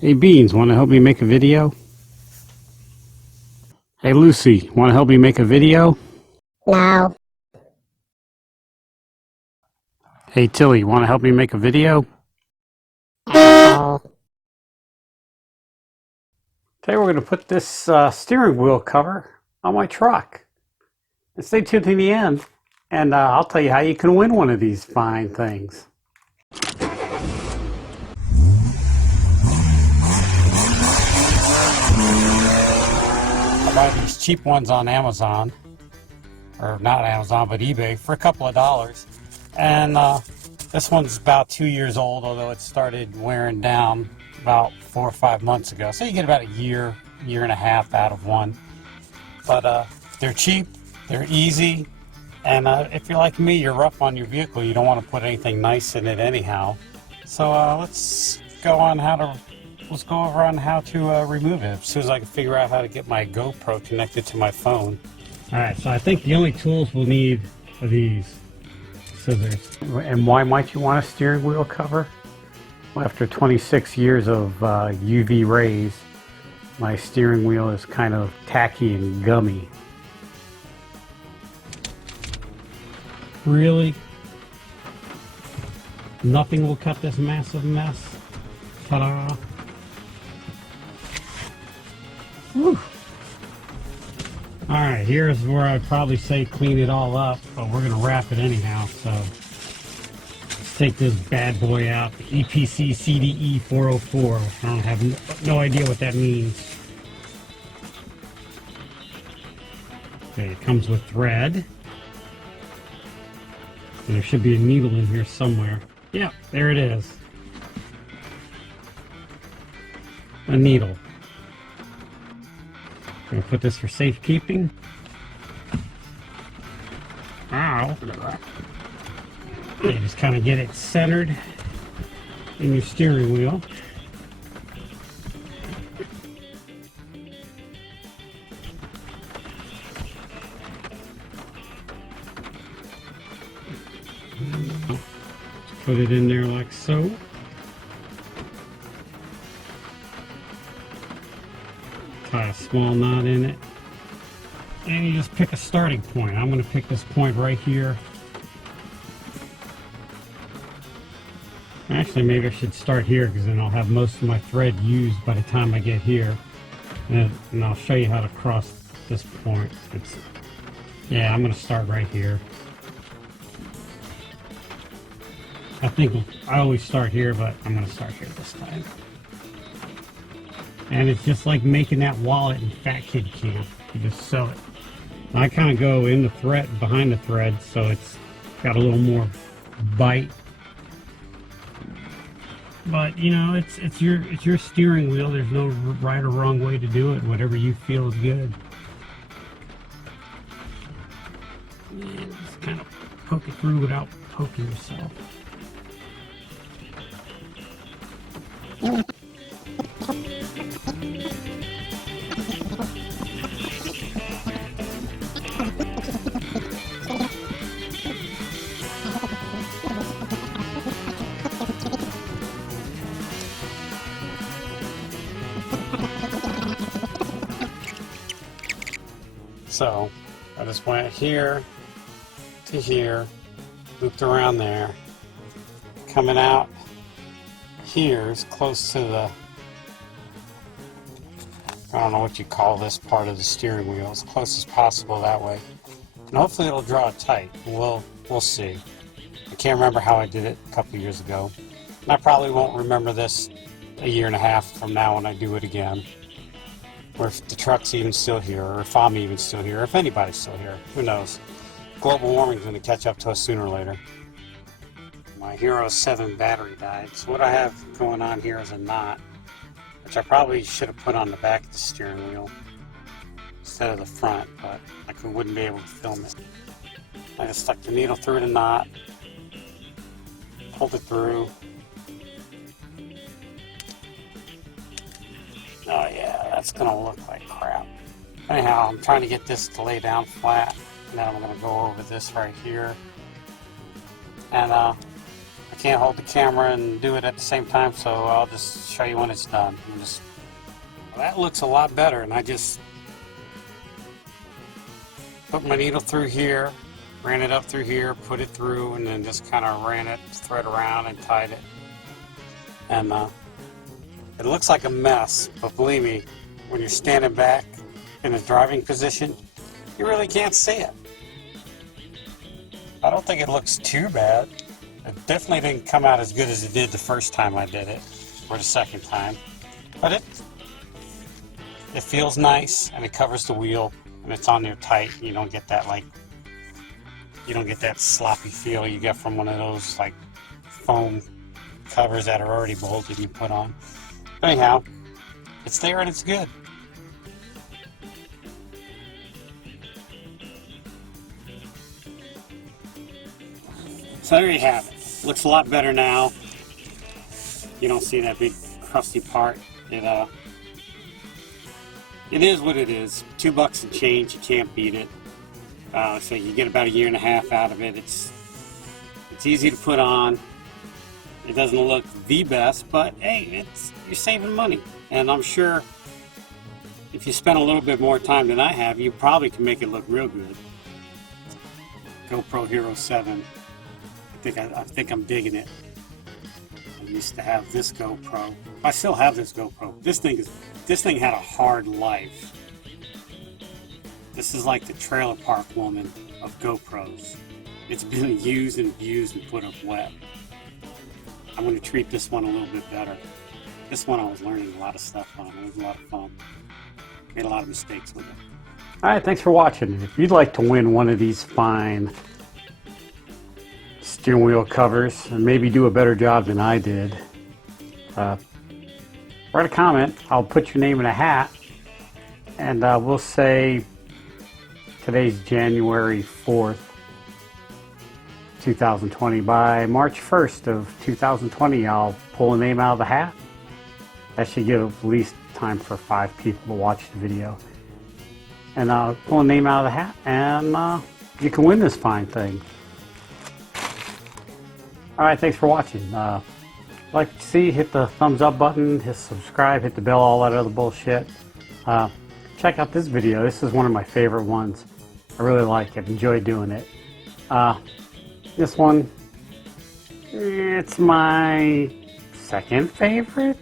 Hey Beans, want to help me make a video? Hey Lucy, want to help me make a video? No. Hey Tilly, want to help me make a video? Asshole. Today we're going to put this steering wheel cover on my truck. And stay tuned to the end, and I'll tell you how you can win one of these fine things. I buy these cheap ones on Amazon, or not Amazon, but eBay, for a couple of dollars. And this one's about 2 years old, although it started wearing down about 4 or 5 months ago. So you get about a year and a half out of one. But they're cheap, they're easy, and if you're like me, you're rough on your vehicle, you don't want to put anything nice in it anyhow. So let's go over on how to remove it as soon as I can figure out how to get my GoPro connected to my phone. Alright, so I think the only tools we'll need are these scissors. And why might you want a steering wheel cover? Well, after 26 years of UV rays, my steering wheel is kind of tacky and gummy. Really? Nothing will cut this massive mess? Ta-da! Whew. Alright, here's where I'd probably say clean it all up, but we're going to wrap it anyhow, so let's take this bad boy out, the EPC CDE 404. I don't have no idea what that means. Okay, it comes with thread. And there should be a needle in here somewhere. Yep, there it is. A needle. I'm going to put this for safekeeping. Ow. You just kind of get it centered in your steering wheel. Put it in there like so. Tie a small knot in it. And you just pick a starting point. I'm going to pick this point right here. Actually, maybe I should start here because then I'll have most of my thread used by the time I get here. And I'll show you how to cross this point. Yeah, I'm going to start right here. I think I always start here, but I'm going to start here this time. And it's just like making that wallet in Fat Kid Camp. You just sew it. I kind of go in the thread, behind the thread, so it's got a little more bite. But you know, it's your steering wheel. There's no right or wrong way to do it. Whatever you feel is good. And just kind of poke it through without poking yourself. So I just went here to here, looped around there, coming out here is close to the, I don't know what you call this part of the steering wheel, as close as possible that way. And hopefully it'll draw it tight. We'll see. I can't remember how I did it a couple years ago. And I probably won't remember this a year and a half from now when I do it again. Or if the truck's even still here, or if I'm even still here, or if anybody's still here. Who knows? Global warming's going to catch up to us sooner or later. My Hero 7 battery died, so what I have going on here is a knot, which I probably should have put on the back of the steering wheel instead of the front, but I wouldn't be able to film it. I just stuck the needle through the knot, pulled it through. Oh yeah, that's gonna look like crap. Anyhow, I'm trying to get this to lay down flat, and then I'm gonna go over this right here. And I can't hold the camera and do it at the same time, so I'll just show you when it's done. Well, that looks a lot better, and I just put my needle through here, ran it up through here, put it through, and then just kind of ran it, thread around and tied it. And it looks like a mess, but believe me, when you're standing back in a driving position, you really can't see it. I don't think it looks too bad. It definitely didn't come out as good as it did the first time I did it, or the second time. But it feels nice, and it covers the wheel, and it's on there tight. You don't get that sloppy feel you get from one of those like foam covers that are already bolted you put on. But anyhow, it's there and it's good. So there you have it. Looks a lot better now. You don't see that big crusty part. It is what it is. $2 and change. You can't beat it. So you get about 1.5 years out of it. It's easy to put on. It doesn't look the best, but hey, you're saving money. And I'm sure if you spend a little bit more time than I have, you probably can make it look real good. GoPro Hero 7. I think I'm digging it. I used to have this GoPro. I still have this GoPro. This thing had a hard life. This is like the trailer park woman of GoPros. It's been used and abused and put up wet. I'm going to treat this one a little bit better. This one I was learning a lot of stuff on. It was a lot of fun. Made a lot of mistakes with it. Alright, thanks for watching. If you'd like to win one of these fine steering wheel covers and maybe do a better job than I did, write a comment. I'll put your name in a hat, and we'll say today's January 4th, 2020. By March 1st of 2020, I'll pull a name out of the hat. That should give at least time for 5 people to watch the video. And I'll pull a name out of the hat, and you can win this fine thing. Alright, thanks for watching. Like to see, hit the thumbs up button, hit subscribe, hit the bell, all that other bullshit. Check out this video. This is one of my favorite ones. I really like it. Enjoy doing it. This one, it's my second favorite.